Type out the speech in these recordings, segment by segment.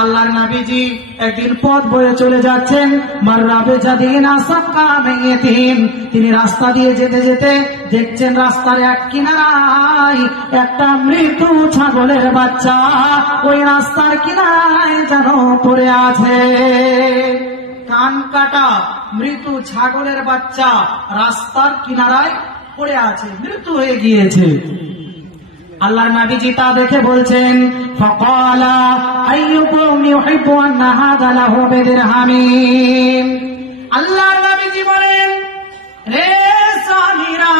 আল্লাহর নবীজি একদিন পথ বয়ে চলে যাচ্ছেন, মাররাবে জাদিনা সাক্কা মেয়েতিন, তিনি রাস্তা দিয়ে যেতে যেতে দেখছেন রাস্তার এক কিনারায় একটা মৃত ছাগলের বাচ্চা ওই রাস্তার কিনারায় যেন পড়ে আছে। কান কাটা মৃত ছাগলের বাচ্চা রাস্তার কিনারায় পড়ে আছে, মৃত্যু হয়ে গিয়েছে। আল্লাহর নবীজি তা দেখে বলছেন, ফাকালা আইয়ুকুম ইউহিব্বু আন্না হাযা লাহু বিদিরহামিন। আল্লাহর নবীজি বলেন, রে সাহাবীরা,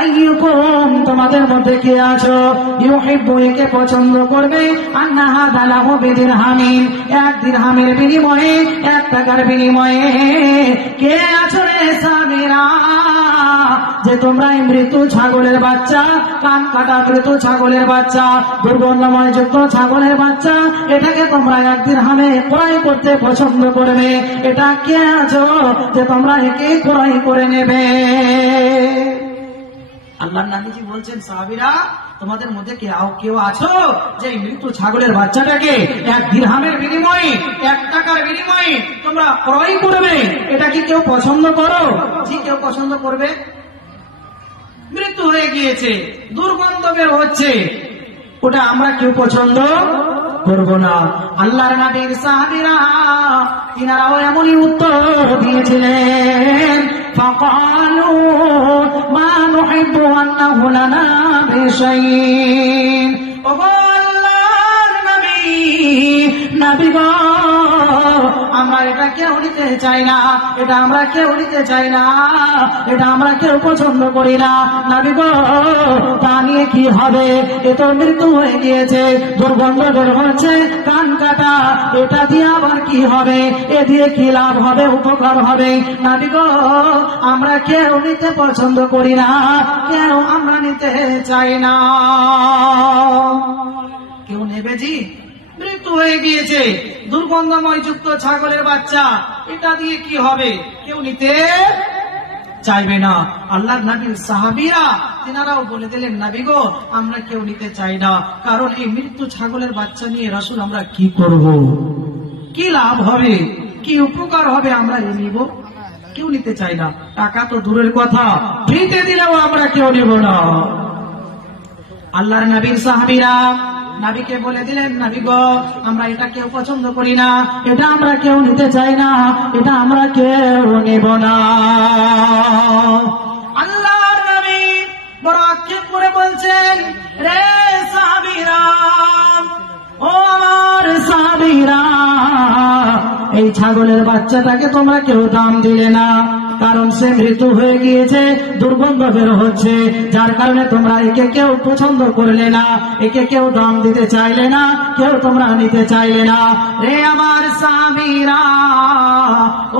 আইয়ুকুম, তোমাদের মধ্যে কে আছো, ইউহিব্বু, একে পছন্দ করবে, আন্না হাযা লাহু বিদিরহামিন, এক দিরহামের বিনিময়ে, এক টাকার বিনিময়ে, কে আছো রে সাহাবীরা, যে তোমরা এই মৃত ছাগলের বাচ্চা, কান কাটা মৃত ছাগলের বাচ্চা, দুর্গন্ধময় যুক্ত ছাগলের বাচ্চা, এটাকে তোমরা এক দিরহামে ক্রয় করতে পছন্দ করবে? এটা কে আছো যে তোমরা একে ক্রয় করে নেবে? আল্লাহর নবীজি বলছেন, সাহাবীরা, তোমাদের মধ্যে কেউ আছো যে এই মৃত ছাগলের বাচ্চাটাকে এক দিরহামের বিনিময়ে, এক টাকার বিনিময়ে তোমরা ক্রয় করবে? এটা কি কেউ পছন্দ করো? জি, কেউ পছন্দ করবে। মৃত্যু হয়ে গিয়েছে, দুর্গন্ধ বের হচ্ছে, ওটা আমরা কেউ পছন্দ করব না। আল্লাহর নবীর সাহাবীরা তিনারাও এমনই উত্তর দিয়েছিলেন, ফাকালু মা নুহিব্বু আন্নাহু লানা বিশাইইন। ও আল্লাহর নবী, নবী গো, আমরা এটা কেউ নিতে চাই না, এটা আমরা কেউ নিতে চাই না, এটা আমরা কেউ পছন্দ করি না। নবী গো, তা নিয়ে কি হবে? এ তো মৃত্যু হয়ে গিয়েছে, দুর্গন্ধ বের হচ্ছে, কান কাটা, এটা দিয়ে আবার কি হবে? এ দিয়ে কি লাভ হবে, উপকার হবে? নবী গো, আমরা কেউ নিতে পছন্দ করি না, কেউ আমরা নিতে চাই না। কেউ নেবে? জি, মৃত্যু হয়ে গিয়েছে, দুর্গন্ধময় যুক্ত ছাগলের বাচ্চা, এটা দিয়ে কি হবে? কেউ নিতে চাইবে না। আল্লাহর নবীর সাহাবীরা তিনারাও বলে দিলেন, নবী গো, আমরা কেউ নিতে চাই না, কারণ এই মৃত্যু ছাগলের বাচ্চা নিয়ে রাসূল আমরা কি করব, কি লাভ হবে, কি উপকার হবে, আমরা নিব? কেউ নিতে চাই না। টাকা তো দূরের কথা, ফ্রিতে দিলেও আমরা কেউ নেব না। আল্লাহর নবীর সাহাবীরা নবীকে বলে দিলেন, নবী গো, আমরা এটা কেউ পছন্দ করি না, এটা আমরা কেউ নিতে চাই না, এটা আমরা কেউ নেব না। আল্লাহর নবী বড় আক্ষেপ করে বলছেন, রে সাহাবীরা, ও আমার সাহাবীরা, এই ছাগলের বাচ্চাটাকে তোমরা কেউ দাম দিলে না, কারণ সে মৃত্যু হয়ে গিয়েছে, দুর্গন্ধ বের হচ্ছে, যার কারণে তোমরা একে কেউ পছন্দ করলে না, একে কেউ দাম দিতে চাইলে না, কেউ তোমরা নিতে চাইলে না। রে আমার সাহাবীরা,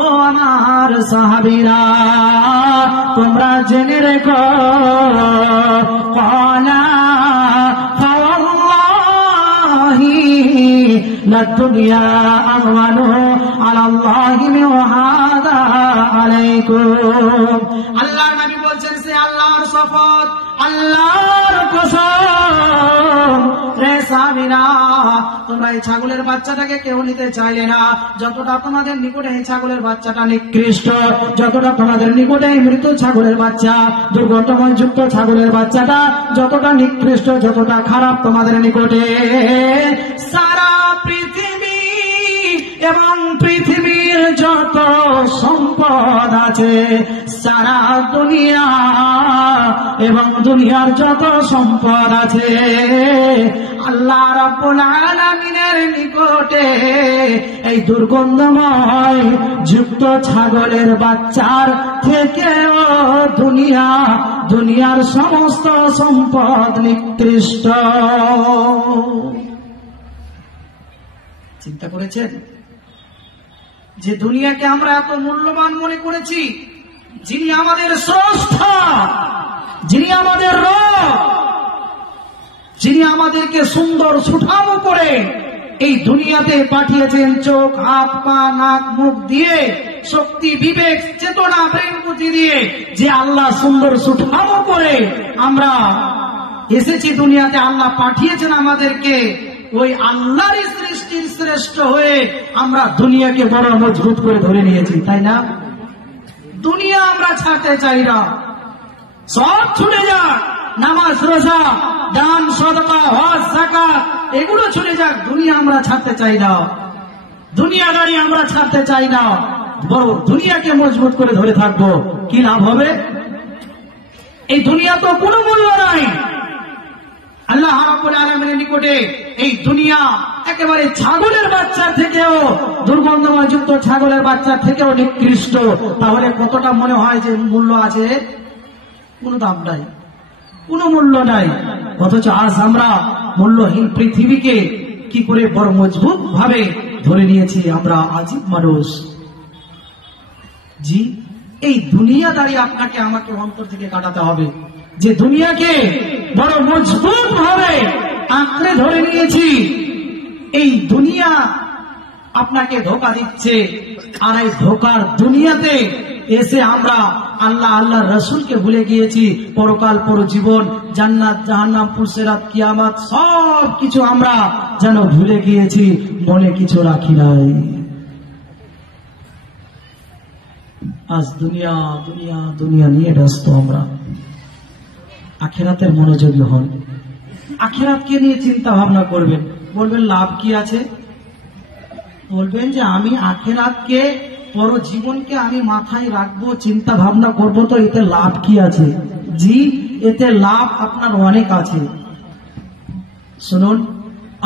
ও আমার সাহাবীরা, তোমরা জেনে রেখো, ক্বালা ফাওয়াল্লাহি লাদ-দুনিয়া আহওয়ানু আলাল্লাহি মিন হাযা আলাইকুম। আল্লাহর নবী বলছেন, সে আল্লাহর শপথ, আল্লাহর কসম, রে সাহাবীরা, তোমরা এই ছাগলের বাচ্চাটাকে কেউ নিতে চাইলে না, যতটা তোমাদের নিকটে এই ছাগলের বাচ্চাটা নিকৃষ্ট, যতটা তোমাদের নিকটে এই মৃত ছাগলের বাচ্চা, দুর্গন্ধময় যুক্ত ছাগলের বাচ্চাটা যতটা নিকৃষ্ট, যতটা খারাপ তোমাদের নিকটে, সারা পৃথিবী এবং পৃথিবীর যত সম্পদ আছে, সারা দুনিয়া এবং দুনিয়ার যত সম্পদ আছে, আল্লাহ রাব্বুল আলামিনের নিকটে এই দুর্গন্ধময় যুক্ত ছাগলের বাচ্চার থেকেও দুনিয়ার সমস্ত সম্পদ নিকৃষ্ট। চিন্তা করেছেন যে দুনিয়াকে আমরা এত মূল্যবান মনে করেছি, যিনি আমাদের স্রষ্টা, যিনি আমাদের রব, যিনি আমাদেরকে সুন্দর সুঠাম করে এই দুনিয়াতে পাঠিয়েছেন, চোখ, হাত, পা, নাক, মুখ দিয়ে, শক্তি, বিবেক, চেতনা, ব্রেন বুদ্ধি দিয়ে, যে আল্লাহ সুন্দর সুঠাম করে আমরা এসেছি দুনিয়াতে, আল্লাহ পাঠিয়েছেন আমাদেরকে, ওই আল্লাহর সৃষ্টির শ্রেষ্ঠ হয়ে আমরা দুনিয়াকে বড় মজবুত করে ধরে নিয়েছি, তাই না? দুনিয়া আমরা ছাড়তে চাই না, সব ছুটে যাক, নামাজ রোজা দান সদকা হজ যাকাত এগুলো ছুটে যাক, দুনিয়া আমরা ছাড়তে চাই না, দুনিয়াদারি আমরা ছাড়তে চাই না, বড় দুনিয়াকে মজবুত করে ধরে থাকবো। কি লাভ হবে? এই দুনিয়া তো কোনো মূল্য নাই। আল্লাহ রাব্বুল আলামিনের নিকটে এই দুনিয়া একেবারে ছাগলের বাচ্চা থেকেও দুর্গন্ধময় যুক্ত, ছাগলের বাচ্চা থেকেও নিকৃষ্ট। তাহলে কতটা মনে হয় যে মূল্য আছে? কোনো দাম নাই, কোনো মূল্য নাই। অথচ আজ আমরা মূল্যহীন পৃথিবীকে কি করে বড় মজবুত ভাবে ধরে নিয়েছি আমরা আজীব মানুষ। জি, এই দুনিয়াদারি আপনাকে আমাকে অন্তর থেকে কাটাতে হবে, যে দুনিয়াকে বড় মজবুত ভাবে আঁকড়ে ধরে নিয়েছি। এই দুনিয়া আপনাকে ধোঁকা দিচ্ছে, আর এই ধোঁকার দুনিয়াতে এসে আমরা আল্লাহ আল্লাহ রসুলকে ভুলে গিয়েছি। পরকাল পরজীবন, জান্নাত জাহান্নাম, পুলসিরাত কিয়ামত সব কিছু আমরা যেন ভুলে গিয়েছি, মনে কিছু রাখি নাই। আজ দুনিয়া দুনিয়া দুনিয়া নিয়ে ব্যস্ত আমরা। আখিরাতের মনোযোগী হন, আখিরাতকে নিয়ে চিন্তা ভাবনা করবেন। বলবেন লাভ কি আছে? বলবেন যে আমি আখিরাতকে, পরজীবনকে আমি মাথায় রাখবো, চিন্তা ভাবনা করবো, তো এতে লাভ কি আছে? জি, এতে লাভ আপনার অনেক আছে। শুনুন,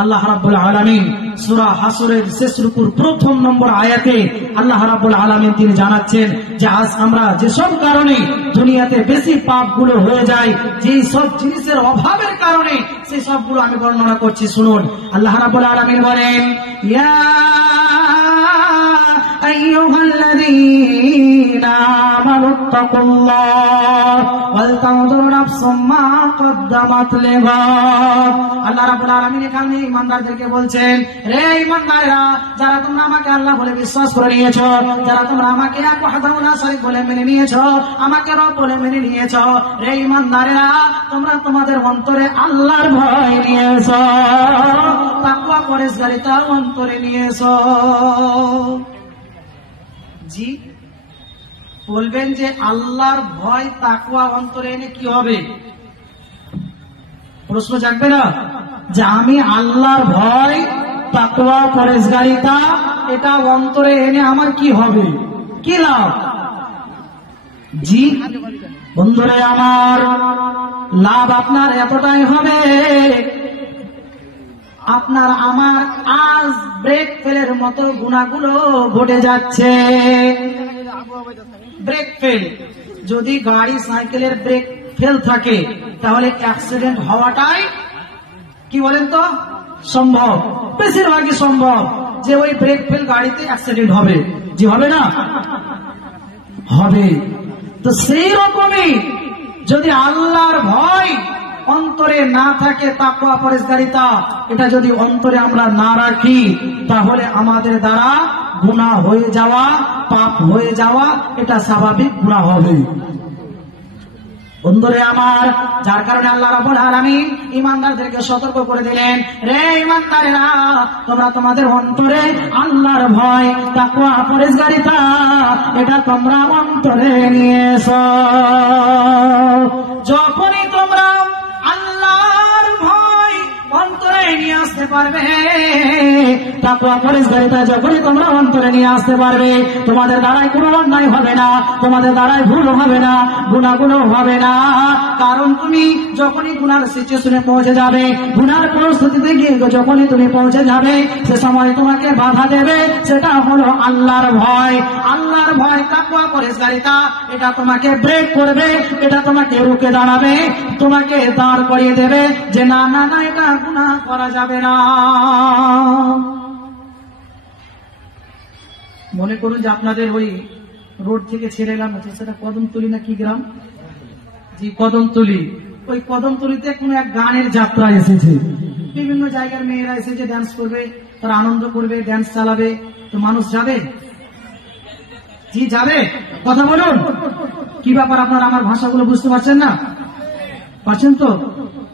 আল্লাহ রাব্বুল আলামিন সূরা হাসরের শেষ রুকুর প্রথম নম্বর আয়াতে আল্লাহ রাব্বুল আলামিন তিনি জানাচ্ছেন যে আজ আমরা যেসব কারণে দুনিয়াতে বেশি পাপগুলো হয়ে যায়, যে সব জিনিসের অভাবের কারণে, সেই সবগুলো আমি বর্ণনা করছি। শুনুন, আল্লাহ রাব্বুল আলামিন বলেন, ইয়া আইয়ুহাল্লাযীনা আমানুত্তাকুল্লাহ ওয়াল তানজুর নাফসুম মা কদ্দামাত লিগাদ। আল্লাহ রাব্বুল আলামিন এখানে ঈমানদারদেরকে বলছেন, রে ঈমানদারেরা, যারা তোমরা আমাকে আল্লাহ বলে বিশ্বাস করে নিয়েছো, যারা তোমরা আমাকে এক ওয়াহদাহু লা শারীক বলে মেনে নিয়েছো, আমাকে রব বলে মেনে নিয়েছো, রে ঈমানদারেরা, তোমরা তোমাদের অন্তরে আল্লাহর ভয় নিয়েছো, তাকওয়া পরহেজগারিতা অন্তরে নিয়েছো। জি, বলবেন যে আল্লাহর ভয় তাকওয়া অন্তরে এনে কি হবে? প্রশ্ন জাগবে না যে আমি আল্লাহর ভয় তাকওয়া পরহেজগারিতা এটা অন্তরে এনে আমার কি হবে, কি লাভ? জি বন্ধুরে আমার, লাভ আপনার এতটাই হবে, আপনার আমার আজ ব্রেক ফেলের মতো গুনাহগুলো ঘটে যাচ্ছে। ব্রেক ফেল, যদি গাড়ি সাইকেলের ব্রেক ফেল থাকে তাহলে অ্যাক্সিডেন্ট হওয়াটাই কি বলেন তো সম্ভব, বেশিরভাগই সম্ভব যে ওই ব্রেক ফেল গাড়িতে অ্যাক্সিডেন্ট হবে। যে হবে না? হবে। তো সেই রকমই যদি আল্লাহর ভয় অন্তরে না থাকে, তাকওয়া পরহেজগারিতা এটা যদি অন্তরে আমরা না রাখি, তাহলে আমাদের দ্বারা গুনাহ হয়ে যাওয়া, পাপ হয়ে যাওয়া এটা স্বাভাবিক গুনাহ হবে। বন্ধুরে আমার, যার কারণে আল্লাহ রাব্বুল আলামিন ঈমানদারদেরকে সতর্ক করে দিলেন, রে ঈমানদারেরা, তোমরা তোমাদের অন্তরে আল্লাহর ভয় তাকওয়া পরহেজগারিতা এটা তোমরা অন্তরে নিয়ে এসো। যখনই তোমরা আল্লাহর ভয় অন্তরে নিয়ে আসতে পারবে, তাকওয়া পরহেজগারিতা যখনই তোমরা অন্তরে নিয়ে আসতে পারবে, তোমাদের দ্বারাই কোনো অন্যায় হবে না, তোমাদের দ্বারাই ভুল হবে না, গুনাহগুলো হবে না। কারণ তুমি যখনই গুনার সিচুয়েশনে পৌঁছে যাবে, গুনার পরিস্থিতিতে গিয়ে যখনই তুমি পৌঁছে যাবে, সে সময় তোমাকে বাধা দেবে, সেটা হলো আল্লাহর ভয়। আল্লাহর ভয় তাকওয়া পরহেজগারিতা এটা তোমাকে ব্রেক করবে, এটা তোমাকে রুখে দাঁড়াবে, তোমাকে দাঁড় করিয়ে দেবে যে না না না, এটা গুনাহ করা যাবে না। মনে করুন যে আপনাদের ওই রোড থেকে ছেড়ে এলাম, সেটা কদমতলি না কি গ্রাম? জি, কদমতলি। ওই কদমতলিতে কোন এক গানের যাত্রা এসেছে, বিভিন্ন জায়গার মেয়েরা এসেছে ডান্স করবে, তারা আনন্দ করবে, ডান্স চালাবে, তো মানুষ যাবে? জি যাবে? কথা বলুন, কি ব্যাপার আপনার আমার ভাষাগুলো বুঝতে পারছেন না? পারছেন তো?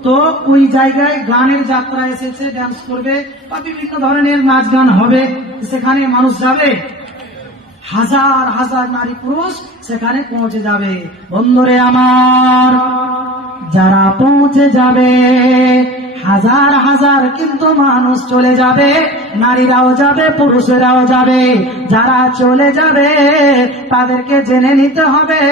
তো ওই জায়গায় গানের যাত্রা এসেছে, ডান্স করবে বা বিভিন্ন ধরনের নাচ গান হবে, সেখানে মানুষ যাবে, হাজার হাজার নারী পুরুষ সেখানে পৌঁছে যাবে। বন্ধুরে আমার, যারা পৌঁছে যাবে হাজার হাজার কিন্তু মানুষ চলে যাবে, নারীরাও যাবে পুরুষেরাও যাবে। যারা চলে যাবে তাদেরকে জেনে নিতে হবে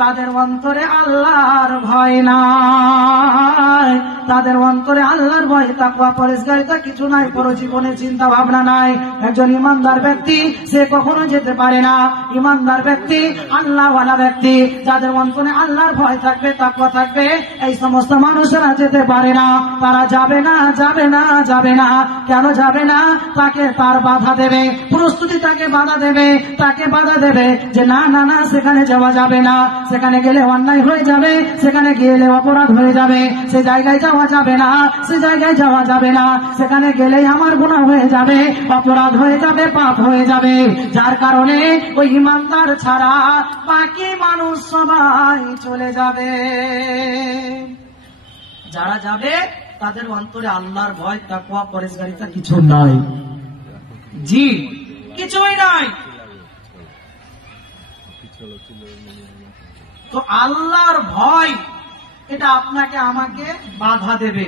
তাদের অন্তরে আল্লাহর ভয় নাই, তাদের অন্তরে আল্লাহর ভয় তাকওয়া পরেজগারিতা কিছু নাই, পরজীবনের চিন্তা ভাবনা নাই। একজন ইমানদার ব্যক্তি সে কখনো যেতে পারে না। ইমানদার ব্যক্তি, আল্লাহওয়ালা ব্যক্তি, যাদের অন্তরে আল্লাহর ভয় থাকবে, তাকওয়া থাকবে, এই সমস্ত মানুষেরা যেতে পারে না। তারা যাবে না, যাবে না, যাবে না। কেন যাবে না? তাকে তার বাধা দেবে, প্রস্তুতি তাকে বাধা দেবে, তাকে বাধা দেবে যে না না না, সেখানে যাওয়া যাবে না, সেখানে গেলে অন্যায় হয়ে যাবে, সেখানে গেলে অপরাধ হয়ে যাবে, সে জায়গায় যাওয়া যাবে না, সে জায়গায় যাওয়া যাবে না, সেখানে গেলে আমার গুনাহ হয়ে যাবে, অপরাধ হয়ে যাবে, পাপ হয়ে যাবে। যার কারণে ওই ইমানদার ছাড়া বাকি মানুষ সবাই চলে যাবে। যারা যাবে তাদের অন্তরে আল্লাহর ভয় তাকওয়া পরেজগারিতা কিছু নাই, জি কিছুই নাই। তো আল্লাহর ভয় এটা আপনাকে আমাকে বাধা দেবে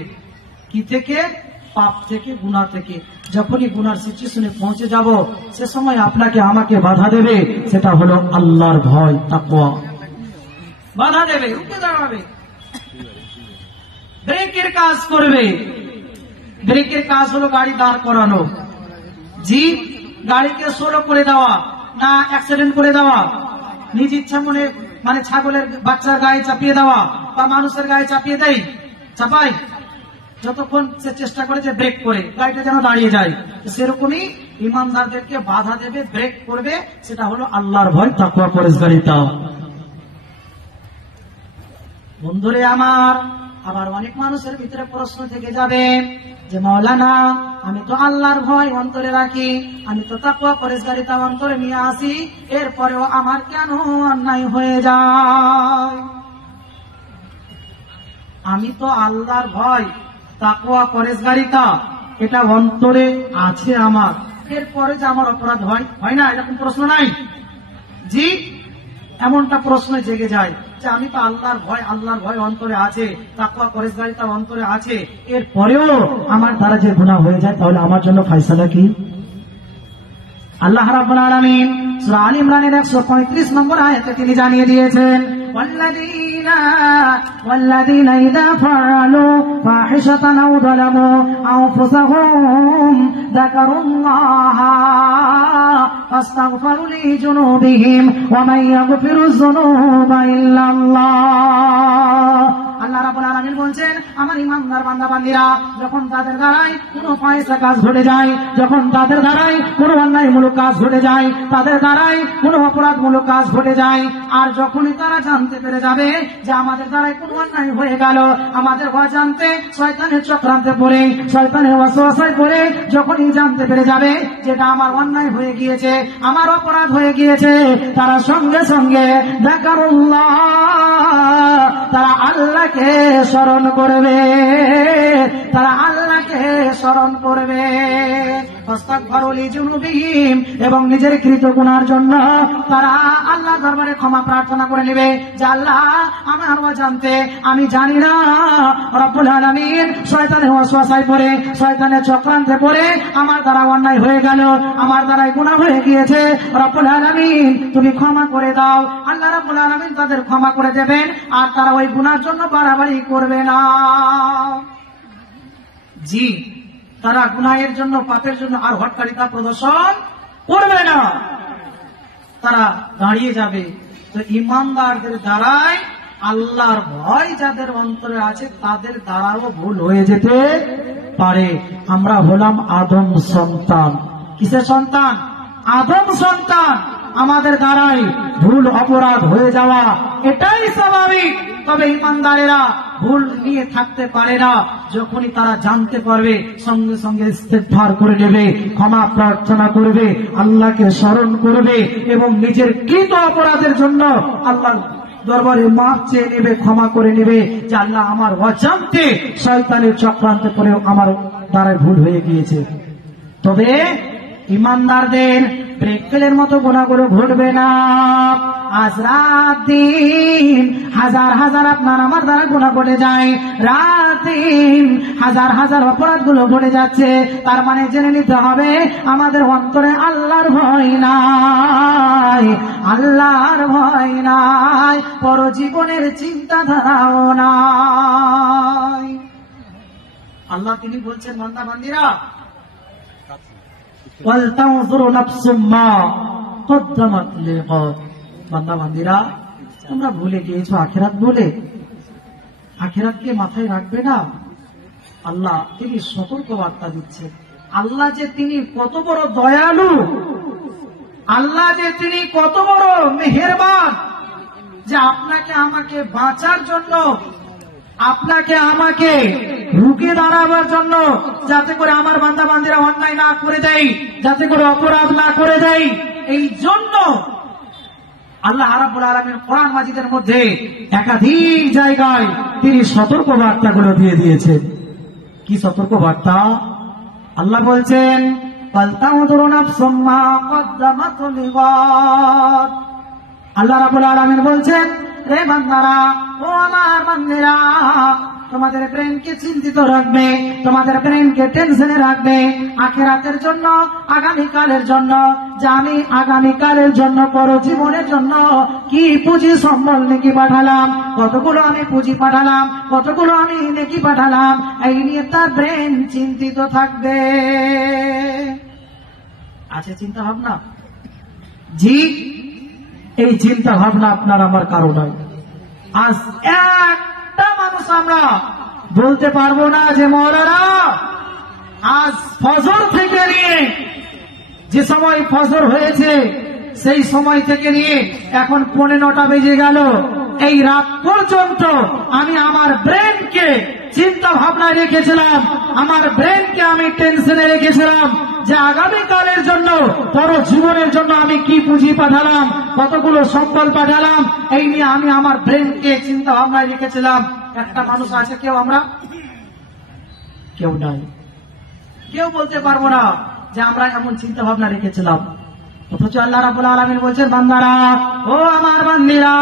কি থেকে? পাপ থেকে, গুনাহ থেকে। যখনই গুনার সিচুয়েশনে পৌঁছে যাব সে সময় আপনাকে আমাকে বাধা দেবে, সেটা হলো আল্লাহর ভয় তাকওয়া। বাধা দেবে, রুখে দাঁড়াবে, ব্রেকের কাজ করবে। ব্রেকের কাজ হলো গাড়ি দাঁড় করানো, জি গাড়িকে স্লো করে দেওয়া, না অ্যাক্সিডেন্ট করে দেওয়া, নিজ ইচ্ছা মনে মানে ছাগলের বাচ্চার গায়ে চাপিয়ে দেওয়া বা মানুষের গায়ে চাপিয়ে দেয়, চাপাই, যতক্ষণ সে চেষ্টা করে যে ব্রেক করে গাড়িটা যেন দাঁড়িয়ে যায়, সেরকমই ইমানদারদেরকে বাধা দেবে, ব্রেক করবে, সেটা হলো আল্লাহর ভয় তাকওয়া পরেজগারিতা। বন্ধুরে আমার, আবার অনেক মানুষের ভিতরে প্রশ্ন থেকে যাবে যে মাওলানা আমি তো আল্লাহর ভয় অন্তরে রাখি, আমি তো তাকওয়া পরেজগারিতা অন্তরে নিয়ে আসি, এরপরেও আমার কেন অন্যায় হয়ে যায়? আমি তো আল্লাহর ভয় তাকওয়া পরেজগারিতা এটা অন্তরে আছে আমার, এরপরে যে আমার অপরাধ হয় না, এরকম প্রশ্ন নাই, জি এমনটা প্রশ্ন জেগে যায় যে আমি তো আল্লাহর ভয় অন্তরে আছে, তাকওয়া পরেজগারিতা অন্তরে আছে, এরপরেও আমার দ্বারা যে গুনাহ হয়ে যায়, তাহলে আমার জন্য ফয়সালা কি? আল্লাহ রাব্বুল আলামিন সূরা আল ইমরানের 135 নম্বর আয়াতে তিনি জানিয়ে দিয়েছেন, والذين إذا فعلوا فاحشة أو ظلموا أنفسهم ذكروا الله فاستغفروا لذنوبهم ومن يغفر الذنوب إلا الله। আল্লাহ রাব্বুল আলামিন বলছেন, আমার ইমানদার বান্দা বান্দীরা যখন তাদের দ্বারাই কোনো ফায়সা কাজ ঘটে যায়, যখন তাদের দ্বারাই কোনো অন্যায়মূলক কাজ ঘটে যায়, তাদের দ্বারাই কোনো অপরাধমূলক কাজ ঘটে যায়, আর যখনই তারা জানতে পেরে যাবে যে আমাদের দ্বারাই কোনো অন্যায় হয়ে গেল, আমাদের অজান্তে শয়তানের চক্রান্তে পড়ে, শয়তানের ওয়াসওয়াসায় পড়ে যখনই জানতে পেরে যাবে যেটা আমার অন্যায় হয়ে গিয়েছে, আমার অপরাধ হয়ে গিয়েছে, তারা সঙ্গে সঙ্গে যাকারুল্লাহ, তারা আল্লাহকে স্মরণ করবে, তারা আল্লাহকে স্মরণ করবে, ফাস্তাগফিরু লিযুনুবিহিম, এবং নিজের কৃত গুনার জন্য তারা আল্লাহর দরবারে ক্ষমা প্রার্থনা করে নেবে যে আল্লাহ আমার অজান্তে, আমি জানি না রব্বুল আলামিন শয়তানের ওয়াসওয়াসায় পড়ে, শয়তানের চক্রান্তে পড়ে আমার দ্বারা অন্যায় হয়ে গেল, আমার দ্বারাই গুনাহ হয়ে গিয়েছে, রব্বুল আলামিন তুমি ক্ষমা করে দাও। আল্লাহ রব্বুল আলামিন তাদের ক্ষমা করে দেবেন, আর তারা ওই গুনার জন্য বাড়াবাড়ি করবে না, জি তারা গুনাহের জন্য, পাপের জন্য আর হটকারিতা প্রদর্শন করবে না, তারা দাঁড়িয়ে যাবে। তো ইমানদারদের দ্বারাই আল্লাহর ভয় যাদের অন্তরে আছে তাদের দ্বারাও ভুল হয়ে যেতে পারে। আমরা হলাম আদম সন্তান, কিসের সন্তান? আদম সন্তান। আমাদের দ্বারাই ভুল অপরাধ হয়ে যাওয়া এটাই স্বাভাবিক। তবে ইমানদারেরা ভুল নিয়ে থাকতে পারে না, যখনই তারা জানতে পারবে সঙ্গে সঙ্গে ইস্তেগফার করে নেবে, ক্ষমা প্রার্থনা করবে, আল্লাহকে স্মরণ করবে এবং নিজের কৃত অপরাধের জন্য আল্লাহর দরবারে মাফ চেয়ে নেবে, ক্ষমা করে নেবে যে আল্লাহ আমার অজান্তে শয়তানের চক্রান্তে পড়ে আমার দ্বারা ভুল হয়ে গিয়েছে। তবে ইমানদারদের ব্রেক ফেলের মতো গুনাহগুলো ঘটবে না। আজ রাত দিন হাজার হাজার আপনার আমার দ্বারা গুনাহ ঘটে যায়, রাত দিন হাজার হাজার অপরাধগুলো ঘটে যাচ্ছে। তার মানে জেনে নিতে হবে আমাদের অন্তরে আল্লাহর ভয় নাই, আল্লাহর ভয় নাই, পরজীবনের চিন্তাধারাও নাই। আল্লাহ তিনি বলছেন, বান্দা বান্দিরা বান্দা বান্দিরা তোমরা ভুলে গিয়েছো আখিরাত বলে, আখিরাতকে মাথায় রাখবে না। আল্লাহ তিনি সতর্ক বার্তা দিচ্ছেন। আল্লাহ যে তিনি কত বড় দয়ালু, আল্লাহ যে তিনি কত বড় মেহেরবান, যে আপনাকে আমাকে বাঁচার জন্য, আপনাকে আমাকে রুখে দাঁড়াবার জন্য, যাতে করে আমার বান্দা বান্দিরা অন্যায় না করে দেয়, যাতে করে অপরাধ না করে দেয়, এই জন্য আল্লাহ রাব্বুল আলামিন কোরআন মাজিদের মধ্যে একাধিক জায়গায় তিনি সতর্ক বার্তাগুলো দিয়ে দিয়েছেন। কি সতর্ক বার্তা? আল্লাহ বলছেন, আল্লাহ রাব্বুল আলামিন বলছেন, রে বান্দারা, ও আমার বান্দিরা, তোমাদের ব্রেনকে চিন্তিত রাখবে, তোমাদের ব্রেনকে টেনশনে রাখবে আখিরাতের জন্য, আগামীকালের জন্য, যে আমি আগামীকালের জন্য, পরজীবনের জন্য কি পুঁজি সম্বল নেকি পাঠালাম, কতগুলো আমি পুঁজি পাঠালাম, কতগুলো আমি নেকি পাঠালাম, এই নিয়ে তার ব্রেন চিন্তিত থাকবে। আছে চিন্তা ভাবনা? জি, এই চিন্তা ভাবনা আপনার আমার কারো নয়। আজ একটা মানুষ আমরা বলতে পারবো না যে মওলানা আজ ফজর থেকে নিয়ে, যে সময় ফজর হয়েছে সেই সময় থেকে নিয়ে এখন 9:15 বেজে গেল, এই রাত পর্যন্ত আমি আমার ব্রেনকে চিন্তা ভাবনা রেখেছিলাম, আমার ব্রেনকে আমি টেনশনে রেখেছিলাম যে আগামীকালের জন্য, পরজীবনের জন্য আমি কি পুঁজি পাঠালাম, কতগুলো সম্বল পাঠালাম, এই নিয়ে আমি আমার ব্রেনকে চিন্তা ভাবনায় রেখেছিলাম। একটা মানুষ আছে কেউ? আমরা কেউ নাই, কেউ বলতে পারবো না যে আমরা এমন চিন্তা ভাবনা রেখেছিলাম। অথচ আল্লাহ রাব্বুল আলামিন বলছেন, বান্দারা, ও আমার বান্দিরা,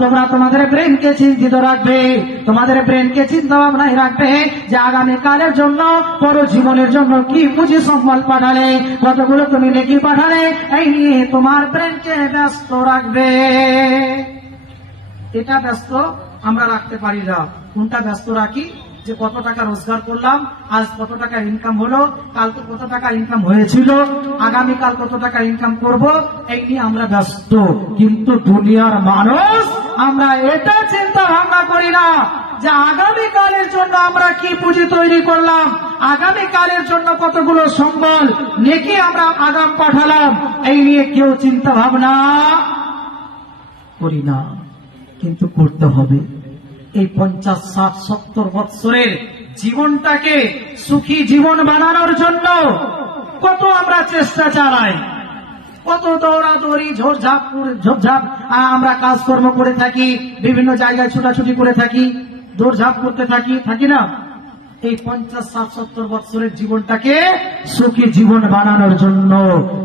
তোমরা তোমাদের ব্রেনকে চিন্তিত রাখবে, তোমাদের ব্রেনকে চিন্তা ভাবনায় রাখবে যে আগামীকালের জন্য, পরজীবনের জন্য কি পুঁজি সম্বল পাঠালে, কতগুলো তুমি নেকি পাঠালে, এই নিয়ে তোমার ব্রেনকে ব্যস্ত রাখবে। এটা ব্যস্ত আমরা রাখতে পারি না। কোনটা ব্যস্ত রাখি? যে কত টাকা রোজগার করলাম, আজ কত টাকা ইনকাম হলো, কালকে কত টাকা ইনকাম হয়েছিল, আগামীকাল কত টাকা ইনকাম করব, এই নিয়ে আমরা ব্যস্ত। কিন্তু দুনিয়ার মানুষ আমরা এটা চিন্তা ভাবনা করি না যে আগামীকালের জন্য আমরা কি পুঁজি তৈরি করলাম, আগামীকালের জন্য কতগুলো সম্বল নেকি আমরা আগাম পাঠালাম, এই নিয়ে কেউ চিন্তা ভাবনা করি না। কিন্তু করতে হবে। এই 50, 60, 70 বৎসরের জীবনটাকে সুখী জীবন বানানোর জন্য কত আমরা চেষ্টা চালাই, কত দৌড়াদৌড়ি, ঝোপঝাপ আমরা কাজকর্ম করে থাকি, বিভিন্ন জায়গায় ছুটাছুটি করে থাকি, দৌড়ঝাপ করতে থাকি না? এই 50, 60, 70 বৎসরের জীবনটাকে সুখী জীবন বানানোর জন্য।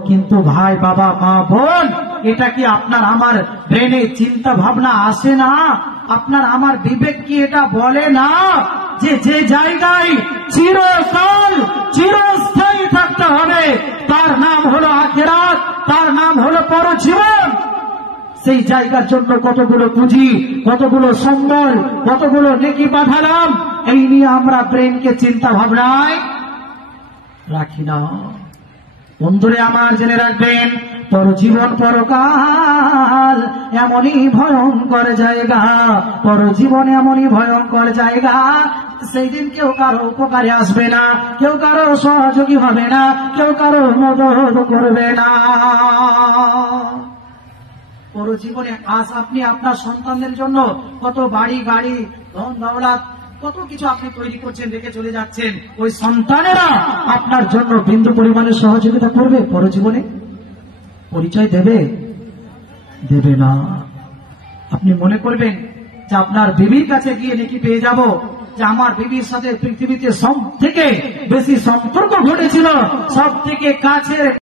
কিন্তু ভাই, বাবা, মা, বোন, এটা কি আপনার আমার ব্রেনে চিন্তা ভাবনা আসে না? আপনার আমার বিবেক কি এটা বলে না যে যে জায়গায় চিরকাল চিরস্থায়ী থাকতে হবে তার নাম হলো আখিরাত, তার নাম হলো পরজীবন? সেই জায়গার জন্য কতগুলো পুঁজি, কতগুলো সম্বল, কতগুলো নেকি পাঠালাম, এই নিয়ে আমরা ব্রেনকে চিন্তা ভাবনায় রাখি না। বন্ধুরে আমার, জেনে রাখবেন, পরজীবন পরকাল এমনই ভয়ঙ্কর জায়গা, পরজীবন এমনই ভয়ঙ্কর জায়গা, সেই দিন কেউ কারো উপকারে আসবে না, কেউ কারো সহযোগী হবে না, কেউ কারো মদত করবে না। পরজীবনে আজ আপনি আপনার সন্তানদের জন্য কত বাড়ি গাড়ি, ধন দৌলত, কত কিছু আপনি তৈরি করছেন, রেখে চলে যাচ্ছেন। ওই সন্তানেরা আপনার জন্য বিন্দু পরিমাণের সহযোগিতা করবে? পরজীবনে পরিচয় দেবে? দেবে না। আপনি মনে করবেন যে আপনার বিবির কাছে গিয়ে নাকি পেয়ে যাব, যে আমার বিবির সাথে পৃথিবীতে সব থেকে বেশি সম্পর্ক ঘটেছিল, সব থেকে কাছের